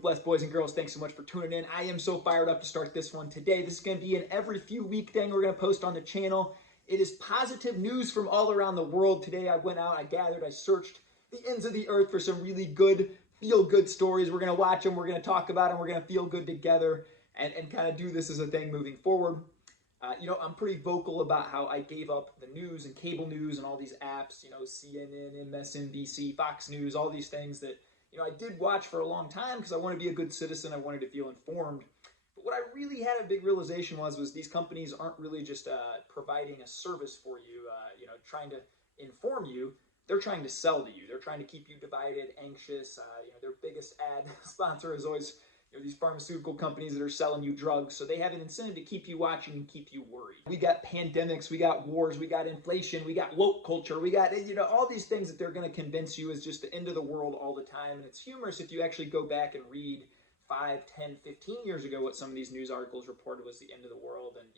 blessed boys and girls. Thanks so much for tuning in. I am so fired up to start this one today. This is going to be an every few week thing we're going to post on the channel. It is positive news from all around the world. Today I went out, I gathered, I searched the ends of the earth for some really good, feel-good stories. We're going to watch them, we're going to talk about them, we're going to feel good together and kind of do this as a thing moving forward. I'm pretty vocal about how I gave up the news and cable news and all these apps, CNN, MSNBC, Fox News, all these things that, I did watch for a long time because I want to be a good citizen. I wanted to feel informed. But what I really had a big realization was these companies aren't really just providing a service for you, trying to inform you. They're trying to sell to you. They're trying to keep you divided, anxious. Their biggest ad sponsor is always these pharmaceutical companies that are selling you drugs. So they have an incentive to keep you watching and keep you worried. We got pandemics, we got wars, we got inflation, we got woke culture, we got, all these things that they're going to convince you is just the end of the world all the time. And it's humorous if you actually go back and read 5, 10, 15 years ago what some of these news articles reported was the end of the world. And,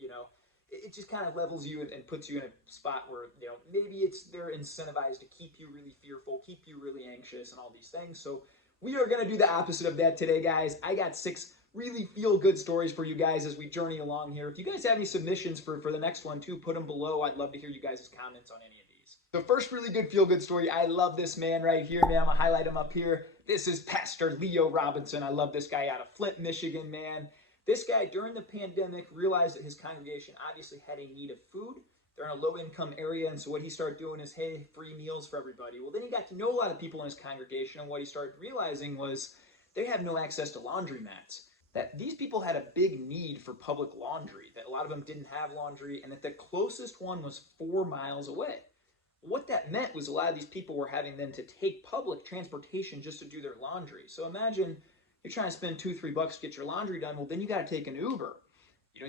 it just kind of levels you and puts you in a spot where, maybe they're incentivized to keep you really fearful, keep you really anxious and all these things. So we are going to do the opposite of that today, guys. I got 6 really feel-good stories for you guys as we journey along here. If you guys have any submissions for the next one, too, put them below. I'd love to hear you guys' comments on any of these. The first really good feel-good story, I love this man right here, man. I'm going to highlight him up here. This is Pastor Leo Robinson. I love this guy out of Flint, Michigan, man. This guy, during the pandemic, realized that his congregation obviously had a need of food. They're in a low-income area, and so what he started doing is, hey, free meals for everybody. Well, then he got to know a lot of people in his congregation, and what he started realizing was they have no access to laundromats. That these people had a big need for public laundry, that a lot of them didn't have laundry, and that the closest one was 4 miles away. What that meant was a lot of these people were having then to take public transportation just to do their laundry. So imagine you're trying to spend $2-3 to get your laundry done. Well, then you got to take an Uber.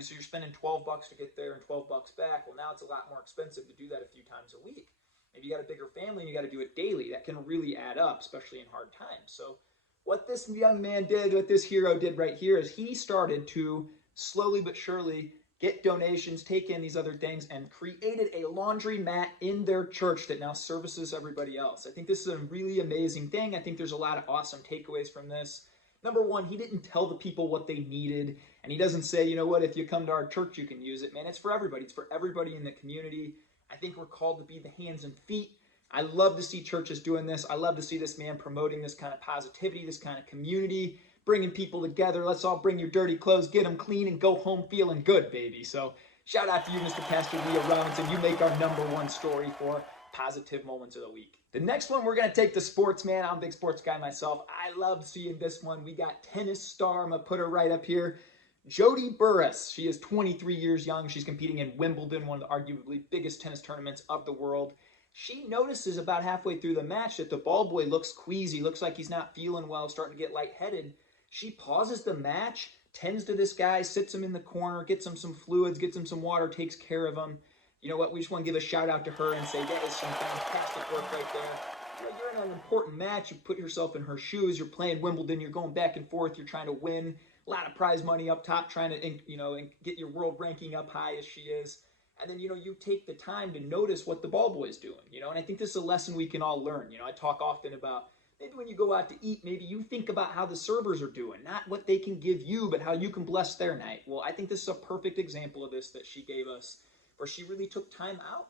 So you're spending $12 to get there and $12 back. Well, now it's a lot more expensive to do that a few times a week. Maybe you got a bigger family and you got to do it daily. That can really add up, especially in hard times. So what this young man did, what this hero did right here is he started to slowly but surely get donations, take in these other things, and created a laundromat in their church that now services everybody else. I think this is a really amazing thing. I think there's a lot of awesome takeaways from this. Number one, he didn't tell the people what they needed. And he doesn't say, if you come to our church, you can use it. Man, it's for everybody. It's for everybody in the community. I think we're called to be the hands and feet. I love to see churches doing this. I love to see this man promoting this kind of positivity, this kind of community, bringing people together. Let's all bring your dirty clothes, get them clean, and go home feeling good, baby. So shout out to you, Mr. Pastor Leo Robinson. You make our #1 story for positive moments of the week. The next one, we're going to take the sports, man. I'm a big sports guy myself. I love seeing this one. We got tennis star. I'm going to put her right up here. Jody Burris. She is 23 years young. She's competing in Wimbledon, one of the arguably biggest tennis tournaments of the world. She notices about halfway through the match that the ball boy looks queasy, looks like he's not feeling well, starting to get lightheaded. She pauses the match, tends to this guy, sits him in the corner, gets him some fluids, gets him some water, takes care of him. You know what? We just want to give a shout out to her and say that is some fantastic work right there. You're in an important match. You put yourself in her shoes. You're playing Wimbledon. You're going back and forth. You're trying to win. A lot of prize money up top, trying to, and get your world ranking up high as she is. And then, you take the time to notice what the ball boy is doing, and I think this is a lesson we can all learn. I talk often about maybe when you go out to eat, maybe you think about how the servers are doing, not what they can give you, but how you can bless their night. Well, I think this is a perfect example of this that she gave us, where she really took time out,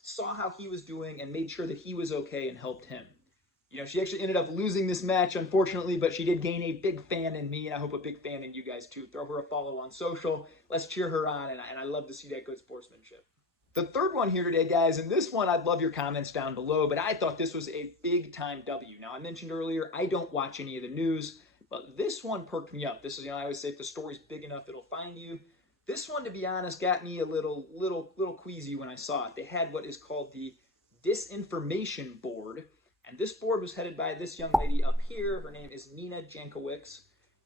saw how he was doing, and made sure that he was okay and helped him. She actually ended up losing this match, unfortunately, but she did gain a big fan in me, and I hope a big fan in you guys, too. Throw her a follow on social. Let's cheer her on, and I love to see that good sportsmanship. The third one here today, guys, and this one, I'd love your comments down below, but I thought this was a big-time W. Now, I mentioned earlier, I don't watch any of the news, but this one perked me up. This is, I always say if the story's big enough, it'll find you. This one, to be honest, got me a little queasy when I saw it. They had what is called the Disinformation Board, and this board was headed by this young lady up here. Her name is Nina Jankowicz,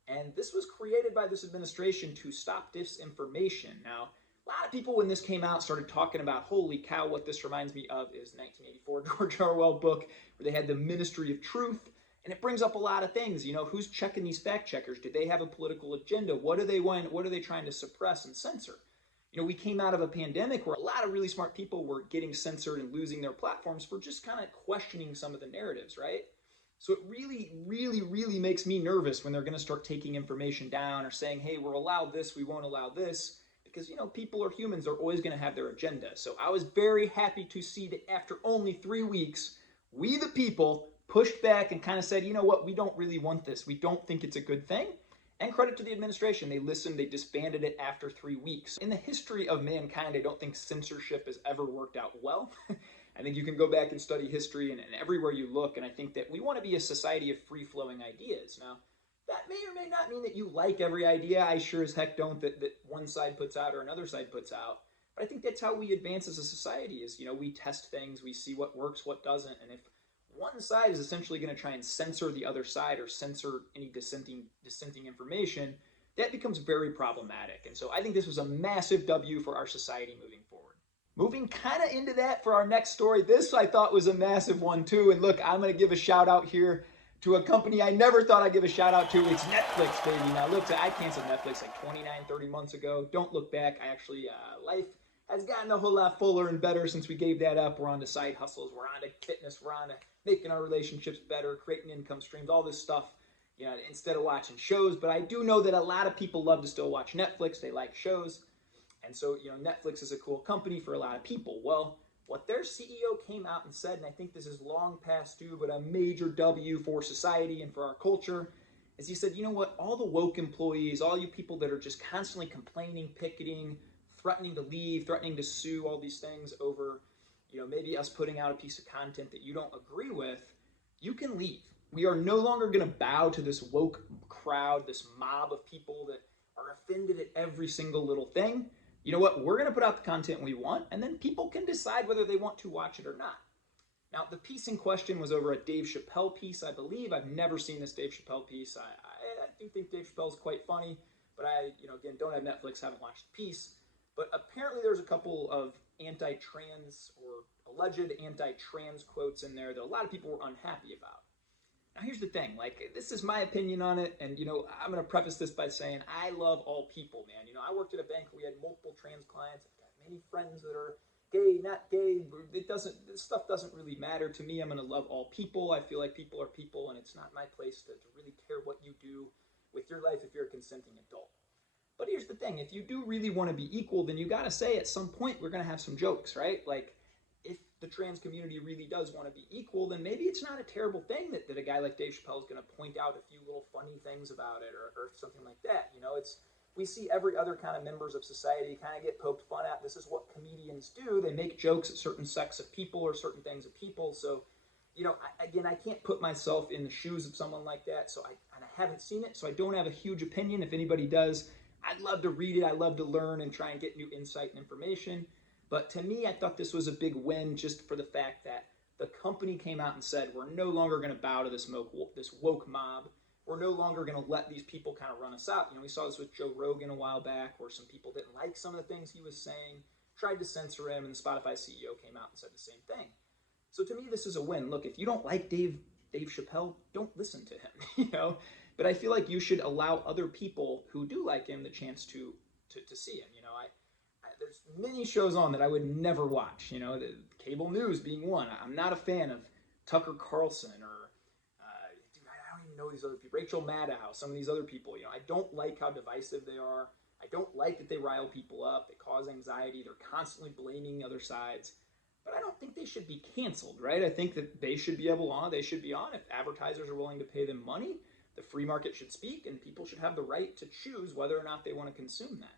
and this was created by this administration to stop disinformation. Now, a lot of people, when this came out, started talking about, holy cow, what this reminds me of is 1984 George Orwell book, where they had the Ministry of Truth. And it brings up a lot of things. Who's checking these fact checkers? Do they have a political agenda? What do they want? What are they trying to suppress and censor? We came out of a pandemic where a lot of really smart people were getting censored and losing their platforms for just kind of questioning some of the narratives, right? So it really makes me nervous when they're going to start taking information down or saying, hey, we're allowed this, we won't allow this. Because, people are humans, they're always going to have their agenda. So I was very happy to see that after only 3 weeks, we the people pushed back and kind of said, you know what, we don't really want this. We don't think it's a good thing. And credit to the administration. They listened, they disbanded it after 3 weeks. In the history of mankind, I don't think censorship has ever worked out well. I think you can go back and study history and everywhere you look, and I think that we want to be a society of free-flowing ideas. Now, that may or may not mean that you like every idea. I sure as heck don't that one side puts out or another side puts out. But I think that's how we advance as a society is, we test things, we see what works, what doesn't, and if one side is essentially going to try and censor the other side or censor any dissenting information, that becomes very problematic. And so I think this was a massive W for our society moving forward. Moving kind of into that for our next story, this I thought was a massive one too. And look, I'm going to give a shout out here to a company I never thought I'd give a shout out to. It's Netflix, baby. Now look, I canceled Netflix like 29, 30 months ago. Don't look back. I actually, life has gotten a whole lot fuller and better since we gave that up. We're on to side hustles. We're on to fitness. We're on to making our relationships better, creating income streams, all this stuff, instead of watching shows. But I do know that a lot of people love to still watch Netflix. They like shows. And so, Netflix is a cool company for a lot of people. Well, what their CEO came out and said, and I think this is long past due, but a major W for society and for our culture, is he said, you know what, all the woke employees, all you people that are just constantly complaining, picketing, threatening to leave, threatening to sue, all these things over, maybe us putting out a piece of content that you don't agree with, you can leave. We are no longer going to bow to this woke crowd, this mob of people that are offended at every single little thing. You know what? We're going to put out the content we want, and then people can decide whether they want to watch it or not. Now, the piece in question was over a Dave Chappelle piece, I believe. I've never seen this Dave Chappelle piece. I do think Dave Chappelle's quite funny, but I, again, don't have Netflix, haven't watched the piece. But apparently there's a couple of anti-trans or alleged anti-trans quotes in there that a lot of people were unhappy about. Now, here's the thing, this is my opinion on it, and, I'm going to preface this by saying I love all people, man. I worked at a bank where we had multiple trans clients. I've got many friends that are gay, not gay. This stuff doesn't really matter to me. I'm going to love all people. I feel like people are people, and it's not my place to really care what you do with your life if you're a consenting adult. But here's the thing, if you do really want to be equal, then you got to say at some point we're going to have some jokes, right? If the trans community really does want to be equal, then maybe it's not a terrible thing that a guy like Dave Chappelle is going to point out a few little funny things about it or something like that. We see every other kind of members of society kind of get poked fun at. This is what comedians do. They make jokes at certain sects of people or certain things of people. So, I can't put myself in the shoes of someone like that. So I haven't seen it, so I don't have a huge opinion. If anybody does, I'd love to read it. I love to learn and try and get new insight and information. But to me, I thought this was a big win just for the fact that the company came out and said, we're no longer going to bow to this woke mob. We're no longer going to let these people kind of run us out. We saw this with Joe Rogan a while back where some people didn't like some of the things he was saying, tried to censor him, and the Spotify CEO came out and said the same thing. So to me, this is a win. Look, if you don't like Dave Chappelle, don't listen to him, But I feel like you should allow other people who do like him the chance to see him. There's many shows on that I would never watch, the cable news being one. I'm not a fan of Tucker Carlson or, I don't even know these other people, Rachel Maddow, some of these other people. I don't like how divisive they are. I don't like that they rile people up. They cause anxiety. They're constantly blaming the other sides. But I don't think they should be canceled, right? I think that they should be they should be on. If advertisers are willing to pay them money, the free market should speak, and people should have the right to choose whether or not they want to consume that.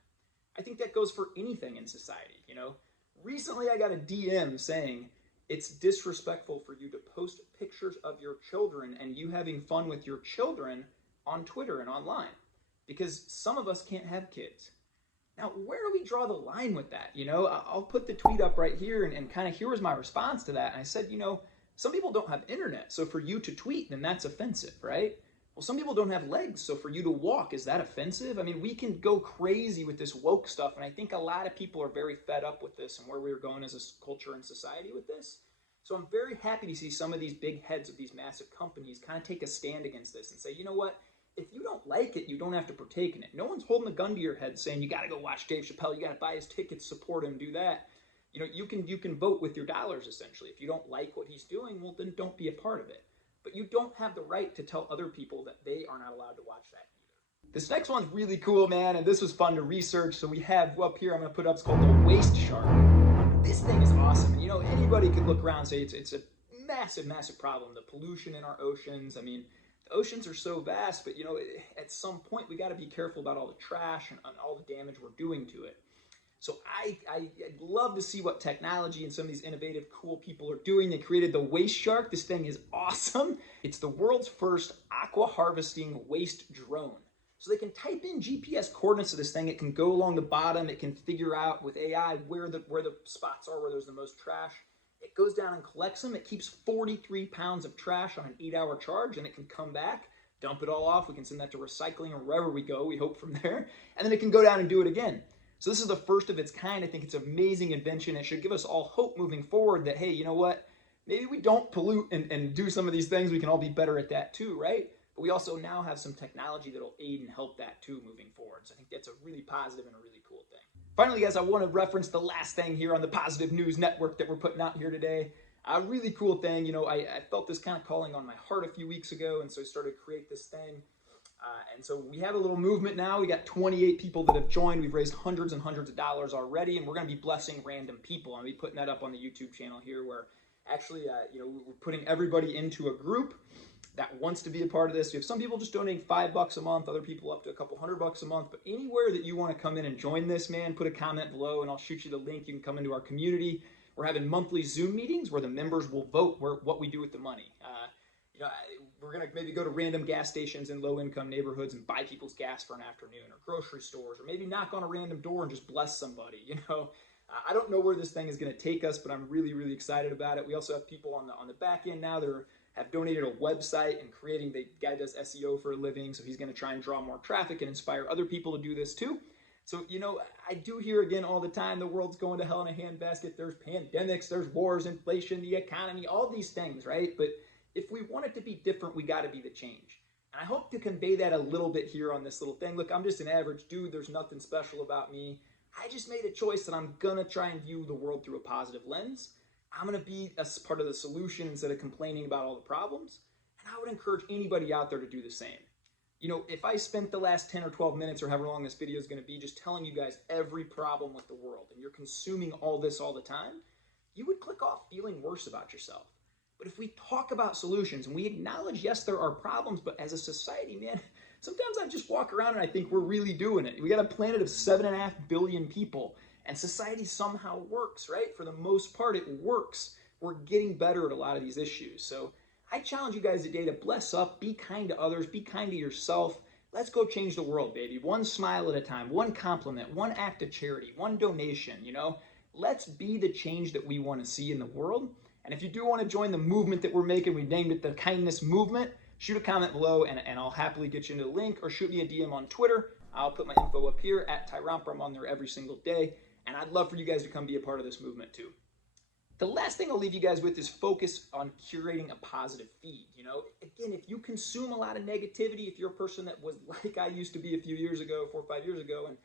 I think that goes for anything in society, Recently, I got a DM saying it's disrespectful for you to post pictures of your children and you having fun with your children on Twitter and online because some of us can't have kids. Now, where do we draw the line with that? I'll put the tweet up right here and kind of here was my response to that. And I said, some people don't have internet, so for you to tweet, then that's offensive, right? Well, some people don't have legs, so for you to walk, is that offensive? I mean, we can go crazy with this woke stuff, and I think a lot of people are very fed up with this and where we're going as a culture and society with this. So I'm very happy to see some of these big heads of these massive companies kind of take a stand against this and say, you know what? If you don't like it, you don't have to partake in it. No one's holding a gun to your head saying, you got to go watch Dave Chappelle, you got to buy his tickets, support him, do that. You can vote with your dollars, essentially. If you don't like what he's doing, well, then don't be a part of it. but you don't have the right to tell other people that they are not allowed to watch that either. This next one's really cool, man, and this was fun to research. So we have up here, I'm going to put up, it's called the waste shark. This thing is awesome. And, anybody could look around and say it's a massive, massive problem. The pollution in our oceans. I mean, the oceans are so vast, but, at some point we got to be careful about all the trash and all the damage we're doing to it. So I'd love to see what technology and some of these innovative, cool people are doing. They created the waste shark. This thing is awesome. It's the world's first aqua harvesting waste drone. So they can type in GPS coordinates of this thing. It can go along the bottom. It can figure out with AI where the spots are, where there's the most trash. It goes down and collects them. It keeps 43 pounds of trash on an 8-hour charge, and it can come back, dump it all off. We can send that to recycling or wherever we go, we hope, from there. And then it can go down and do it again. So this is the first of its kind. I think it's an amazing invention. It should give us all hope moving forward that, hey, you know what? Maybe we don't pollute and do some of these things. We can all be better at that too, right? But we also now have some technology that'll aid and help that too moving forward. So I think that's a really positive and a really cool thing. Finally, guys, I want to reference the last thing here on the Positive News Network that we're putting out here today. A really cool thing. I felt this kind of calling on my heart a few weeks ago, and so I started to create this thing. And so we have a little movement now. We got 28 people that have joined. We've raised hundreds and hundreds of dollars already, and we're going to be blessing random people. I'm going to be putting that up on the YouTube channel here, where actually, we're putting everybody into a group that wants to be a part of this. We have some people just donating $5 a month, other people up to a couple $100 a month. But anywhere that you want to come in and join this, man, put a comment below, and I'll shoot you the link. You can come into our community. We're having monthly Zoom meetings where the members will vote what we do with the money. We're going to maybe go to random gas stations in low-income neighborhoods and buy people's gas for an afternoon, or grocery stores, or maybe knock on a random door and just bless somebody, I don't know where this thing is going to take us, but I'm really, really excited about it. We also have people on the back end now that have donated a website and creating. The guy does SEO for a living, so he's going to try and draw more traffic and inspire other people to do this too. So, I do hear again all the time, the world's going to hell in a handbasket. There's pandemics, there's wars, inflation, the economy, all these things, right? But if we want it to be different, we got to be the change. And I hope to convey that a little bit here on this little thing. Look, I'm just an average dude. There's nothing special about me. I just made a choice that I'm going to try and view the world through a positive lens. I'm going to be a part of the solution instead of complaining about all the problems. And I would encourage anybody out there to do the same. If I spent the last 10 or 12 minutes or however long this video is going to be just telling you guys every problem with the world, and you're consuming all this all the time, you would click off feeling worse about yourself. But if we talk about solutions and we acknowledge, yes, there are problems, but as a society, man, sometimes I just walk around and I think we're really doing it. We got a planet of 7.5 billion people, and society somehow works, right? For the most part, it works. We're getting better at a lot of these issues. So I challenge you guys today to bless up, be kind to others, be kind to yourself. Let's go change the world, baby. One smile at a time, one compliment, one act of charity, one donation, Let's be the change that we want to see in the world. And if you do want to join the movement that we're making, we named it the Kindness Movement, shoot a comment below and I'll happily get you into the link, or shoot me a DM on Twitter. I'll put my info up here at Tyramper. I'm on there every single day. And I'd love for you guys to come be a part of this movement too. The last thing I'll leave you guys with is focus on curating a positive feed. Again, if you consume a lot of negativity, if you're a person that was like I used to be a few years ago, 4 or 5 years ago, and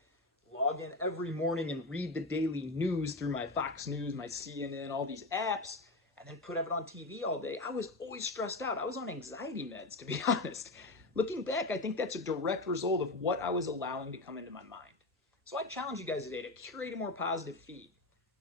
log in every morning and read the daily news through my Fox News, my CNN, all these apps, and then put it on TV all day, I was always stressed out. I was on anxiety meds, to be honest. Looking back, I think that's a direct result of what I was allowing to come into my mind. So I challenge you guys today to curate a more positive feed.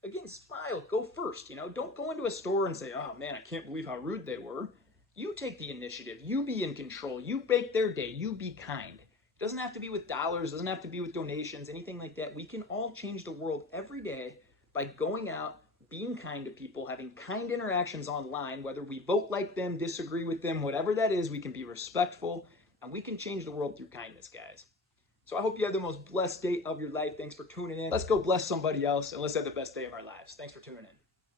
Again, smile, go first, Don't go into a store and say, oh man, I can't believe how rude they were. You take the initiative, you be in control, you make their day, you be kind. It doesn't have to be with dollars, doesn't have to be with donations, anything like that. We can all change the world every day by going out, being kind to people, having kind interactions online, whether we vote like them, disagree with them, whatever that is, we can be respectful, and we can change the world through kindness, guys. So I hope you have the most blessed day of your life. Thanks for tuning in. Let's go bless somebody else, and let's have the best day of our lives. Thanks for tuning in.